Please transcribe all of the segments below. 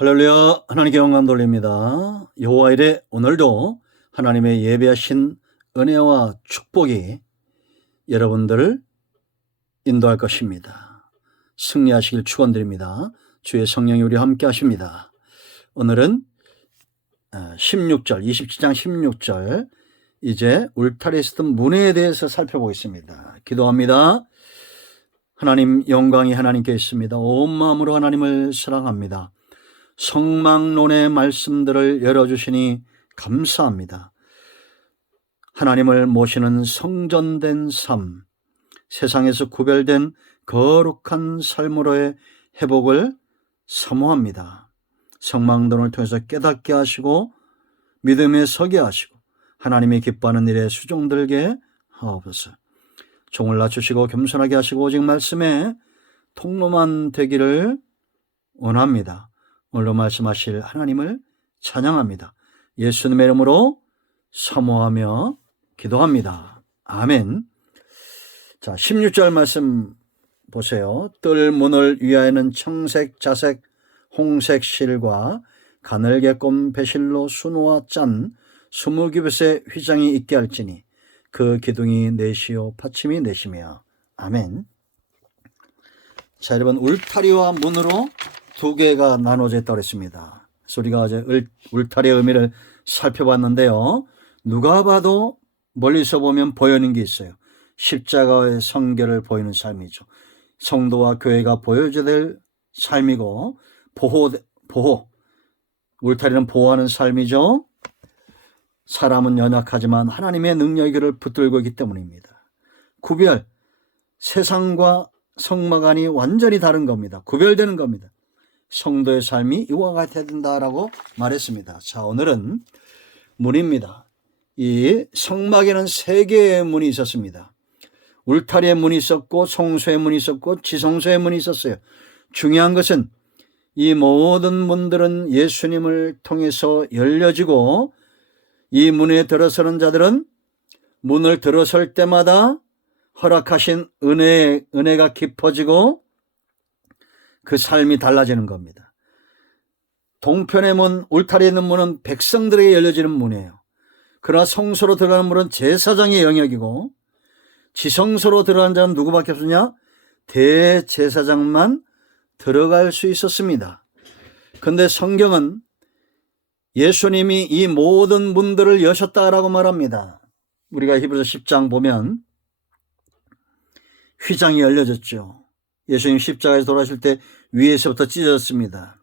할렐루야. 하나님께 영광 돌립니다. 여호와 이래 오늘도 하나님의 예배하신 은혜와 축복이 여러분들을 인도할 것입니다. 승리하시길 축원드립니다. 주의 성령이 우리와 함께 하십니다. 오늘은 16절 27장 16절 이제 울타리에 있었던 문에 대해서 살펴보겠습니다. 기도합니다. 하나님, 영광이 하나님께 있습니다. 온 마음으로 하나님을 사랑합니다. 성막론의 말씀들을 열어주시니 감사합니다. 하나님을 모시는 성전된 삶, 세상에서 구별된 거룩한 삶으로의 회복을 사모합니다. 성막론을 통해서 깨닫게 하시고 믿음에 서게 하시고 하나님이 기뻐하는 일에 수종들게 하옵소서. 종을 낮추시고 겸손하게 하시고 오직 말씀에 통로만 되기를 원합니다. 오늘로 말씀하실 하나님을 찬양합니다. 예수님의 이름으로 사모하며 기도합니다. 아멘. 자, 16절 말씀 보세요. 뜰 문을 위하여는 청색, 자색, 홍색 실과 가늘게 꼰 배실로 수놓아 짠 20규빗의 휘장이 있게 할지니 그 기둥이 넷이요 받침이 넷이며. 아멘. 자, 여러분, 울타리와 문으로 두 개가 나눠져 있다고 했습니다. 그래서 우리가 어제 울타리의 의미를 살펴봤는데요. 누가 봐도 멀리서 보면 보이는 게 있어요. 십자가의 성결을 보이는 삶이죠. 성도와 교회가 보여줘야 될 삶이고 보호. 울타리는 보호하는 삶이죠. 사람은 연약하지만 하나님의 능력이 그를 붙들고 있기 때문입니다. 구별, 세상과 성막안이 완전히 다른 겁니다. 구별되는 겁니다. 성도의 삶이 이와 같아야 된다라고 말했습니다. 자, 오늘은 문입니다. 이 성막에는 3개의 문이 있었습니다. 울타리의 문이 있었고 성소의 문이 있었고 지성소의 문이 있었어요. 중요한 것은 이 모든 문들은 예수님을 통해서 열려지고 이 문에 들어서는 자들은 문을 들어설 때마다 허락하신 은혜가 깊어지고 그 삶이 달라지는 겁니다. 동편의 문, 울타리에 있는 문은 백성들에게 열려지는 문이에요. 그러나 성소로 들어가는 문은 제사장의 영역이고 지성소로 들어가는 자는 누구밖에 없느냐? 대제사장만 들어갈 수 있었습니다. 그런데 성경은 예수님이 이 모든 문들을 여셨다라고 말합니다. 우리가 히브리서 10장 보면 휘장이 열려졌죠. 예수님 십자가에서 돌아가실 때 위에서부터 찢어졌습니다.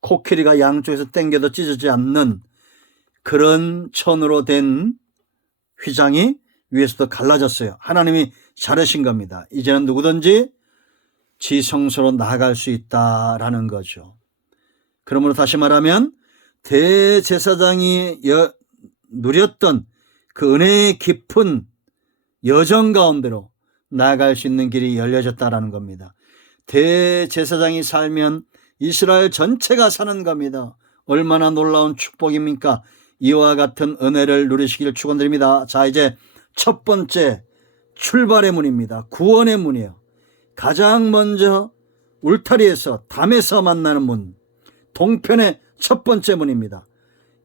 코끼리가 양쪽에서 당겨도 찢어지지 않는 그런 천으로 된 휘장이 위에서부터 갈라졌어요. 하나님이 자르신 겁니다. 이제는 누구든지 지성소로 나갈 수 있다라는 거죠. 그러므로 다시 말하면 대제사장이 누렸던 그 은혜의 깊은 여정 가운데로 나아갈 수 있는 길이 열려졌다라는 겁니다. 대제사장이 살면 이스라엘 전체가 사는 겁니다. 얼마나 놀라운 축복입니까? 이와 같은 은혜를 누리시길 축원드립니다. 자, 이제 첫 번째 출발의 문입니다. 구원의 문이에요. 가장 먼저 울타리에서 담에서 만나는 문, 동편의 첫 번째 문입니다.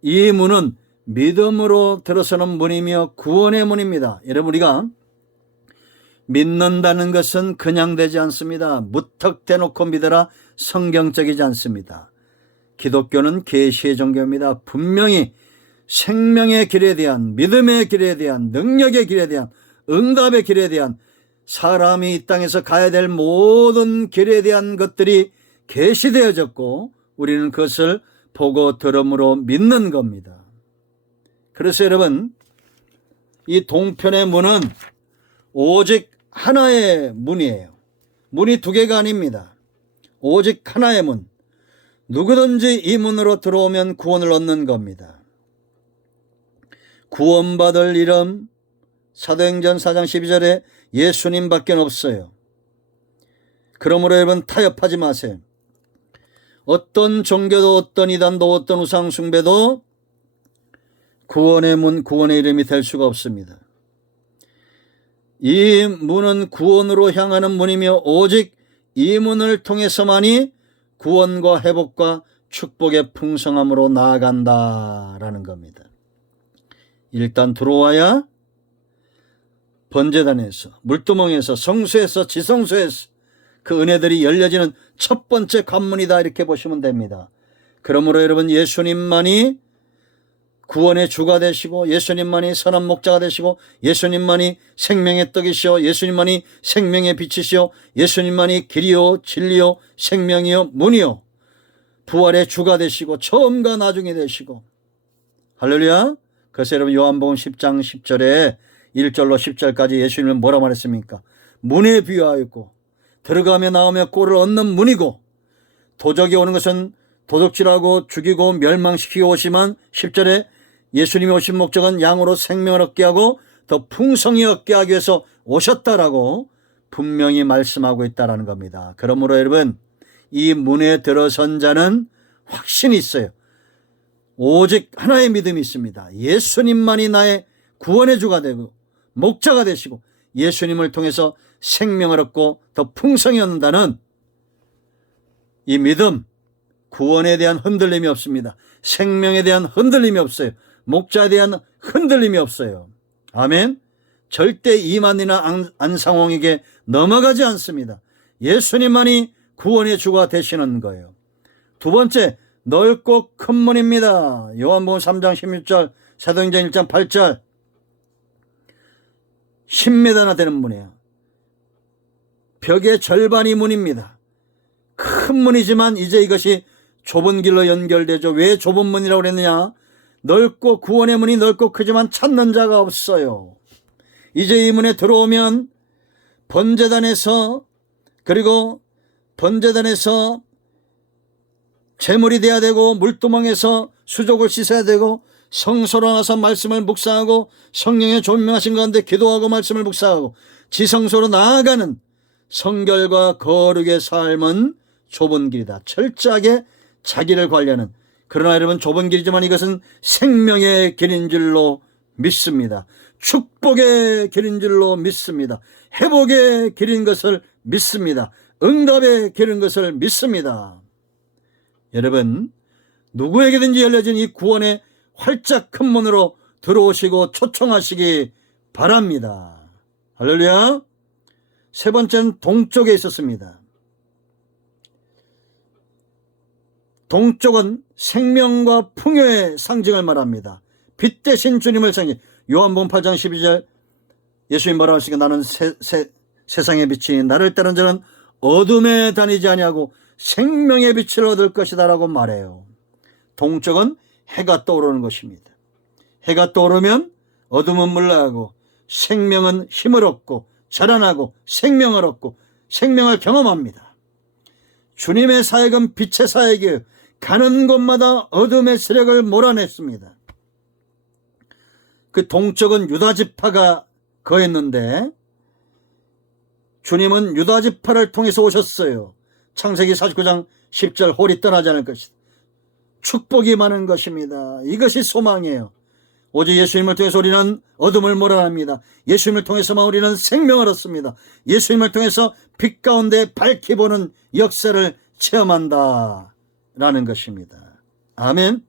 이 문은 믿음으로 들어서는 문이며 구원의 문입니다. 여러분, 우리가 믿는다는 것은 그냥 되지 않습니다. 무턱대놓고 믿어라 성경적이지 않습니다. 기독교는 계시의 종교입니다. 분명히 생명의 길에 대한, 믿음의 길에 대한, 능력의 길에 대한, 응답의 길에 대한, 사람이 이 땅에서 가야 될 모든 길에 대한 것들이 계시되어졌고 우리는 그것을 보고 들음으로 믿는 겁니다. 그래서 여러분, 이 동편의 문은 오직 하나의 문이에요. 문이 두 개가 아닙니다. 오직 하나의 문. 누구든지 이 문으로 들어오면 구원을 얻는 겁니다. 구원받을 이름, 사도행전 4장 12절에 예수님밖에 없어요. 그러므로 여러분, 타협하지 마세요. 어떤 종교도 어떤 이단도 어떤 우상 숭배도 구원의 문, 구원의 이름이 될 수가 없습니다. 이 문은 구원으로 향하는 문이며 오직 이 문을 통해서만이 구원과 회복과 축복의 풍성함으로 나아간다라는 겁니다. 일단 들어와야 번제단에서, 물두멍에서, 성소에서, 지성소에서 그 은혜들이 열려지는 첫 번째 관문이다, 이렇게 보시면 됩니다. 그러므로 여러분, 예수님만이 구원의 주가 되시고, 예수님만이 선한 목자가 되시고, 예수님만이 생명의 떡이시오, 예수님만이 생명의 빛이시오, 예수님만이 길이요 진리요 생명이요 문이요 부활의 주가 되시고 처음과 나중에 되시고, 할렐루야. 그래서 여러분, 요한복음 10장 10절에 1절로 10절까지 예수님은 뭐라 말했습니까? 문에 비유하였고 들어가며 나오며 꼴을 얻는 문이고, 도적이 오는 것은 도둑질하고 죽이고 멸망시키고 오시만 10절에 예수님이 오신 목적은 양으로 생명을 얻게 하고 더 풍성히 얻게 하기 위해서 오셨다라고 분명히 말씀하고 있다는 겁니다. 그러므로 여러분, 이 문에 들어선 자는 확신이 있어요. 오직 하나의 믿음이 있습니다. 예수님만이 나의 구원의 주가 되고 목자가 되시고 예수님을 통해서 생명을 얻고 더 풍성히 얻는다는 이 믿음, 구원에 대한 흔들림이 없습니다. 생명에 대한 흔들림이 없어요. 목자에 대한 흔들림이 없어요. 아멘. 절대 이만이나 안상홍에게 넘어가지 않습니다. 예수님만이 구원의 주가 되시는 거예요. 두 번째, 넓고 큰 문입니다. 요한복음 3장 16절, 사도행전 1장 8절, 10m나 되는 문이에요. 벽의 절반이 문입니다. 큰 문이지만 이제 이것이 좁은 길로 연결되죠. 왜 좁은 문이라고 그랬느냐? 넓고, 구원의 문이 넓고 크지만 찾는 자가 없어요. 이제 이 문에 들어오면 번제단에서, 그리고 번제단에서 제물이 돼야 되고, 물두멍에서 수족을 씻어야 되고, 성소로 나서 말씀을 묵상하고, 성령의 조명하신 가운데 기도하고 말씀을 묵상하고, 지성소로 나아가는 성결과 거룩의 삶은 좁은 길이다. 철저하게 자기를 관리하는. 그러나 여러분, 좁은 길이지만 이것은 생명의 길인 줄로 믿습니다. 축복의 길인 줄로 믿습니다. 회복의 길인 것을 믿습니다. 응답의 길인 것을 믿습니다. 여러분, 누구에게든지 열려진 이 구원의 활짝 큰 문으로 들어오시고 초청하시기 바랍니다. 할렐루야. 세 번째는 동쪽에 있었습니다. 동쪽은 생명과 풍요의 상징을 말합니다. 빛 대신 주님을 상징. 요한복음 8장 12절 예수님 뭐라고 하시니까 나는 세상의 빛이니 나를 따른 자는 어둠에 다니지 아니하고 생명의 빛을 얻을 것이다 라고 말해요. 동쪽은 해가 떠오르는 것입니다. 해가 떠오르면 어둠은 물러가고 생명은 힘을 얻고 자라나고 생명을 얻고 생명을 경험합니다. 주님의 사역은 빛의 사역이에요. 가는 곳마다 어둠의 세력을 몰아냈습니다. 그 동쪽은 유다지파가 거했는데 주님은 유다지파를 통해서 오셨어요. 창세기 49장 10절 홀이 떠나지 않을 것이다. 축복이 많은 것입니다. 이것이 소망이에요. 오직 예수님을 통해서 우리는 어둠을 몰아냅니다. 예수님을 통해서만 우리는 생명을 얻습니다. 예수님을 통해서 빛 가운데 밝히 보는 역사를 체험한다 라는 것입니다. 아멘.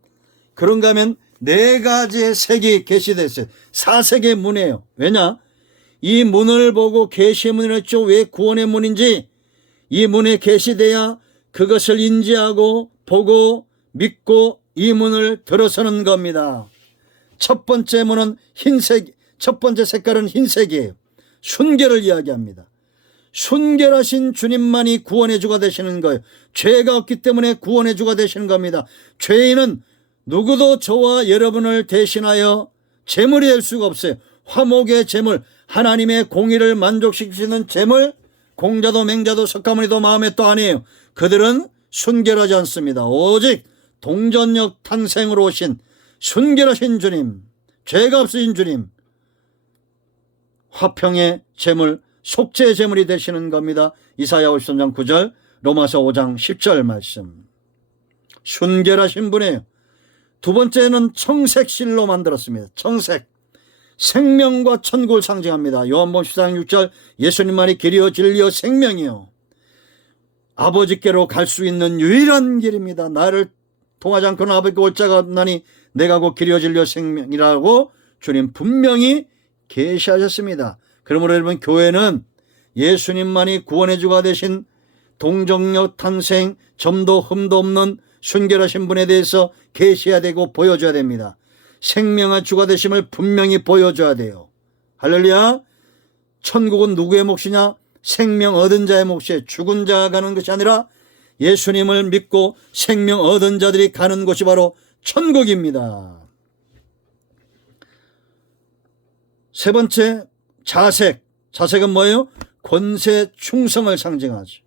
그런가 하면 네 가지의 색이 계시됐어요. 4색의 문이에요. 왜냐? 이 문을 보고 계시의 문을 했죠. 왜 구원의 문인지 이 문에 계시돼야 그것을 인지하고 보고 믿고 이 문을 들어서는 겁니다. 첫 번째 문은 흰색, 첫 번째 색깔은 흰색이에요. 순결을 이야기합니다. 순결하신 주님만이 구원의 주가 되시는 거예요. 죄가 없기 때문에 구원의 주가 되시는 겁니다. 죄인은 누구도 저와 여러분을 대신하여 제물이 될 수가 없어요. 화목의 제물, 하나님의 공의를 만족시키는 제물, 공자도 맹자도 석가모니도 마음에 또 아니에요. 그들은 순결하지 않습니다. 오직 동전역 탄생으로 오신 순결하신 주님, 죄가 없으신 주님, 화평의 제물, 속죄의 제물이 되시는 겁니다. 이사야 53장 9절, 로마서 5장 10절 말씀. 순결하신 분이에요. 두 번째는 청색실로 만들었습니다. 청색. 생명과 천국을 상징합니다. 요한복음 14장 6절 예수님만이 길이요 진리요 생명이요 아버지께로 갈 수 있는 유일한 길입니다. 나를 통하지 않고는 아버지께 올 자가 없나니 내가 곧 길이요 진리요 생명이라고 주님 분명히 계시하셨습니다. 그러므로 여러분, 교회는 예수님만이 구원의 주가 되신 동정녀 탄생, 점도 흠도 없는 순결하신 분에 대해서 계시해야 되고 보여줘야 됩니다. 생명의 주가 되심을 분명히 보여줘야 돼요. 할렐루야. 천국은 누구의 몫이냐? 생명 얻은 자의 몫이에요. 죽은 자가 가는 것이 아니라 예수님을 믿고 생명 얻은 자들이 가는 곳이 바로 천국입니다. 세 번째, 자색. 자색은 뭐예요? 권세 충성을 상징하죠.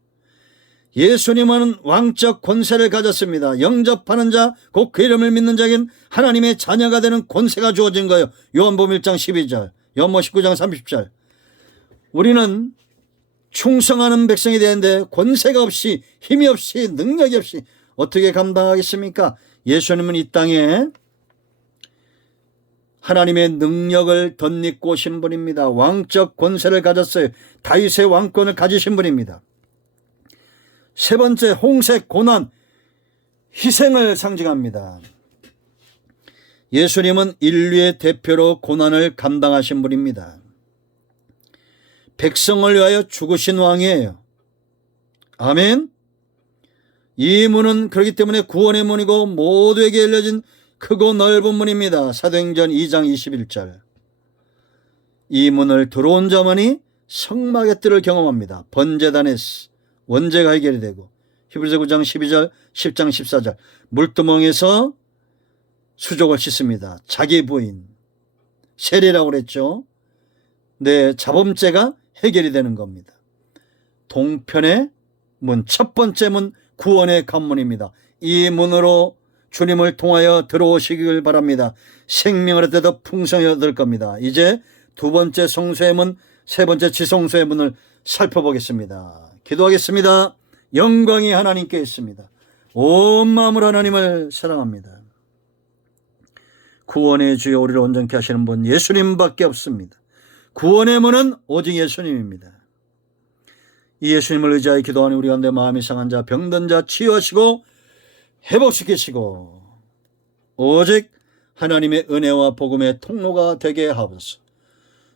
예수님은 왕적 권세를 가졌습니다. 영접하는 자, 곧 그 이름을 믿는 자에겐 하나님의 자녀가 되는 권세가 주어진 거예요. 요한복음 1장 12절, 요한복음 19장 30절. 우리는 충성하는 백성이 되는데 권세가 없이, 힘이 없이, 능력이 없이 어떻게 감당하겠습니까? 예수님은 이 땅에 하나님의 능력을 덧입고 오신 분입니다. 왕적 권세를 가졌어요. 다윗의 왕권을 가지신 분입니다. 세 번째, 홍색 고난, 희생을 상징합니다. 예수님은 인류의 대표로 고난을 감당하신 분입니다. 백성을 위하여 죽으신 왕이에요. 아멘. 이 문은 그렇기 때문에 구원의 문이고 모두에게 열려진 크고 넓은 문입니다. 사도행전 2장 21절. 이 문을 들어온 자만이 성막의 뜰을 경험합니다. 번제단에서 원죄가 해결이 되고, 히브리서 9장 12절, 10장 14절. 물두멍에서 수족을 씻습니다. 자기 부인, 세례라고 그랬죠. 네, 자범죄가 해결이 되는 겁니다. 동편의 문, 첫 번째 문, 구원의 관문입니다. 이 문으로 주님을 통하여 들어오시길 바랍니다. 생명을 얻을 더 풍성히 얻을 겁니다. 이제 두 번째 성소의 문, 세 번째 지성소의 문을 살펴보겠습니다. 기도하겠습니다. 영광이 하나님께 있습니다. 온 마음으로 하나님을 사랑합니다. 구원의 주여 우리를 온전케 하시는 분 예수님밖에 없습니다. 구원의 문은 오직 예수님입니다. 이 예수님을 의지하여 기도하는 우리 가운데 마음이 상한 자, 병든 자 치유하시고 회복시키시고 오직 하나님의 은혜와 복음의 통로가 되게 하옵소서.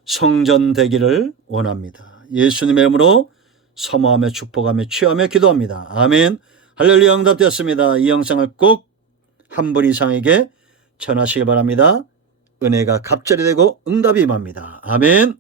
성전되기를 원합니다. 예수님의 이름으로 사모하며 축복하며 취하며 기도합니다. 아멘. 할렐루야. 응답되었습니다. 이 영상을 꼭 한 분 이상에게 전하시기 바랍니다. 은혜가 갑절이 되고 응답이 임합니다. 아멘.